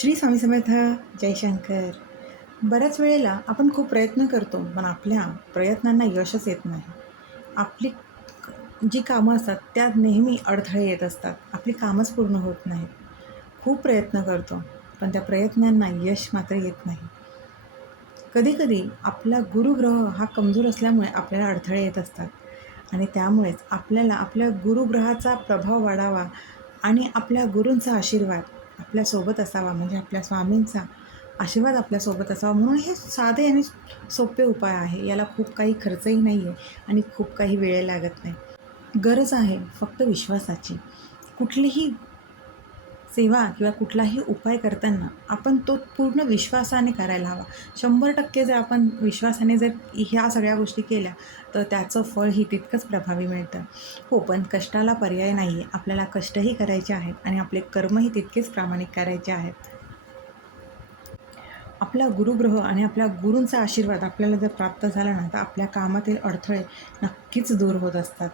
श्री स्वामी समर्थ जयशंकर बऱ्याच वेळेला आपण खूप प्रयत्न करतो पण आपल्या प्रयत्नांना यशच येत नाही. आपली जी कामं असतात त्यात नेहमी अडथळे येत असतात. आपली कामच पूर्ण होत नाहीत खूप प्रयत्न करतो पण त्या प्रयत्नांना यश मात्र येत नाही. कधीकधी आपला गुरुग्रह हा कमजोर असल्यामुळे आपल्याला अडथळे येत असतात. आणि त्यामुळेच आपल्याला आपल्या गुरुग्रहाचा प्रभाव वाढावा आणि आपल्या गुरूंचा आशीर्वाद आपल्यासोबत असावा म्हणजे आपल्या स्वामींचा आशीर्वाद आपल्यासोबत असावा. म्हणून हे साधे आणि सोपे उपाय आहे. याला खूप काही खर्चही नाही आहे आणि खूप काही वेळ लागत नाही. गरज आहे फक्त विश्वासाची. कुठलीही सेवा किंवा कुठलाही उपाय करताना आपण तो पूर्ण विश्वासाने करायला हवा. शंभर टक्के जर आपण विश्वासाने जर ह्या सगळ्या गोष्टी केल्या तर त्याचं फळ ही तितकंच प्रभावी मिळतं. हो पण कष्टाला पर्याय नाही आहे आपल्याला कष्टही करायचे आहेत आणि आपले कर्मही तितकेच प्रामाणिक करायचे आहेत. आपला गुरुग्रह आणि आपल्या गुरूंचा आशीर्वाद आपल्याला जर प्राप्त झाला ना तर आपल्या कामातील अडथळे नक्कीच दूर होत असतात.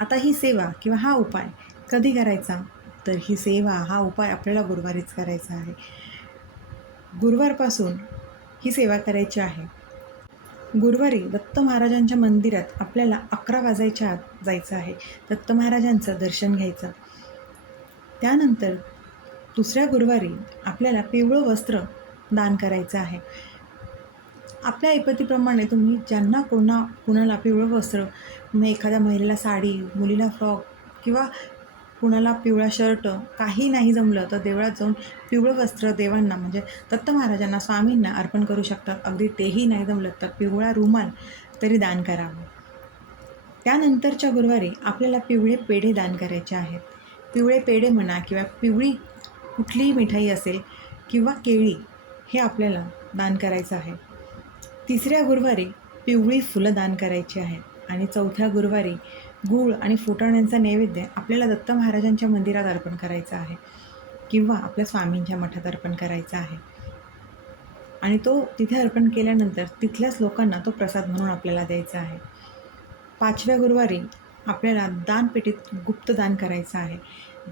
आता ही सेवा किंवा हा उपाय कधी करायचा? तर ही सेवा हा उपाय आपल्याला गुरुवारीच करायचा आहे. गुरुवारपासून ही सेवा करायची आहे. गुरुवारी दत्त महाराजांच्या मंदिरात आपल्याला अकरा वाजायच्या आत जायचं आहे. दत्त महाराजांचं दर्शन घ्यायचं. त्यानंतर दुसऱ्या गुरुवारी आपल्याला पिवळं वस्त्र दान करायचं आहे. आपल्या ऐपतीप्रमाणे तुम्ही ज्यांना कोणा कुणाला पिवळं वस्त्र मग एखाद्या महिलेला साडी मुलीला फ्रॉक किंवा कुणाला पिवळा शर्ट काही नाही जमलं तर देवळात जाऊन पिवळं वस्त्र देवांना म्हणजे दत्त महाराजांना स्वामींना अर्पण करू शकतात अगदी तेही नाही जमलं तर पिवळा रुमाल तरी दान करावं. त्यानंतरच्या गुरुवारी आपल्याला पिवळे पेढे दान करायचे आहेत. पिवळे पेढे म्हणा किंवा पिवळी कुठलीही मिठाई असेल किंवा केळी हे आपल्याला दान करायचं आहे. तिसऱ्या गुरुवारी पिवळी फुलं दान करायची आहेत आणि चौथ्या गुरुवारी गूळ आणि फुटाण्यांचा नैवेद्य आपल्याला दत्त महाराजांच्या मंदिरात अर्पण करायचा आहे किंवा आपल्या स्वामींच्या मठात अर्पण करायचा आहे. आणि तो तिथे अर्पण केल्यानंतर तिथल्याच लोकांना तो प्रसाद म्हणून आपल्याला द्यायचा आहे. पाचव्या गुरुवारी आपल्याला दानपेटीत गुप्त दान करायचं आहे.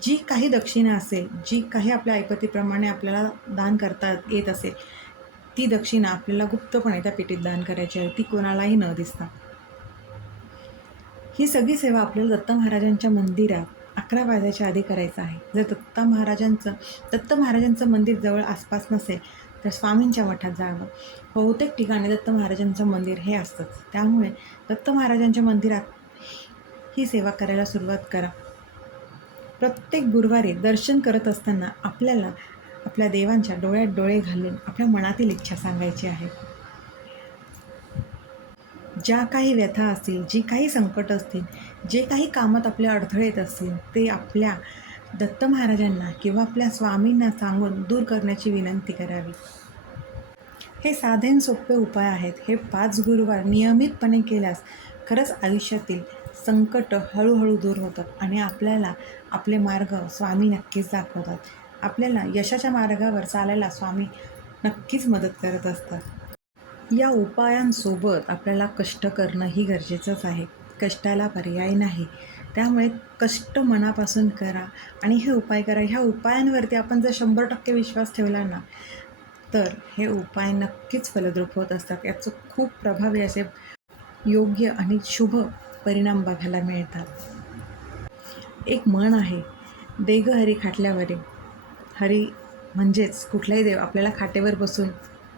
जी काही दक्षिणा असेल जी काही आपल्या ऐपतीप्रमाणे आपल्याला दान करता येत असेल ती दक्षिणा आपल्याला गुप्तपणे त्या पेटीत दान करायची आहे. ती कोणालाही न दिसता. ही सगळी सेवा आपल्याला दत्त महाराजांच्या मंदिरात अकरा वाजायच्या आधी करायचं आहे. जर दत्त महाराजांचं दत्त महाराजांचं मंदिर जवळ आसपास नसेल तर स्वामींच्या मठात जावं. बहुतेक ठिकाणी दत्त महाराजांचं मंदिर हे असतंच. त्यामुळे दत्त महाराजांच्या मंदिरात ही सेवा करायला सुरुवात करा. प्रत्येक गुरुवारी दर्शन करत असताना आपल्याला आपल्या देवांच्या डोळ्यात डोळे घालून आपल्या मनातील इच्छा सांगायची आहे. ज्या काही व्यथा असतील जी काही संकट असतील जे काही कामात आपल्या अडथळे येत असतील ते आपल्या दत्त महाराजांना किंवा आपल्या स्वामींना सांगून दूर करण्याची विनंती करावी. हे साधे सोपे उपाय आहेत. हे पाच गुरुवार नियमितपणे केल्यास खरंच आयुष्यातील संकट हळूहळू दूर होतात आणि आपल्याला आपले मार्ग स्वामी नक्कीच दाखवतात. आपल्याला यशाच्या मार्गावर चालायला स्वामी नक्कीच मदत करत असतात. या उपायांसोबत आपल्याला कष्ट करणंही गरजेचंच आहे. कष्टाला पर्याय नाही. त्यामुळे कष्ट मनापासून करा आणि हे उपाय करा. ह्या उपायांवरती आपण जर शंभर टक्के विश्वास ठेवला ना तर हे उपाय नक्कीच फलद्रूप होत असतात. याचं खूप प्रभावी असे योग्य आणि शुभ परिणाम बघायला मिळतात. एक म्हण आहे देग हरी खाटल्यावरी. हरी म्हणजेच कुठलाही देव आपल्याला खाटेवर बसून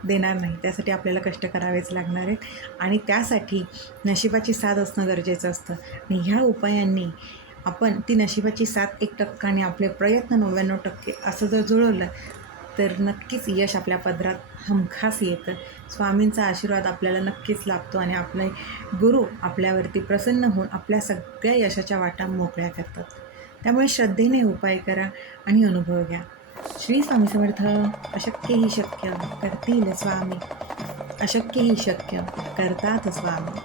देणार नाही. त्यासाठी आपल्याला कष्ट करावेच लागणार आहेत. आणि त्यासाठी नशिबाची साथ असणं गरजेचं असतं. आणि ह्या उपायांनी आपण ती नशिबाची साथ एक टक्का आणि आपले प्रयत्न नव्याण्णव टक्के असं जर जुळवलं तर नक्कीच यश आपल्या पदरात हमखास येतं. स्वामींचा आशीर्वाद आपल्याला नक्कीच लाभतो आणि आपले गुरु आपल्यावरती प्रसन्न होऊन आपल्या सगळ्या यशाच्या वाटा मोकळ्या करतात. त्यामुळे श्रद्धेने उपाय करा आणि अनुभव घ्या. श्री स्वामी समर्थ अशक्य ही शक्य करतील स्वामी अशक्य ही शक्य करतात स्वामी।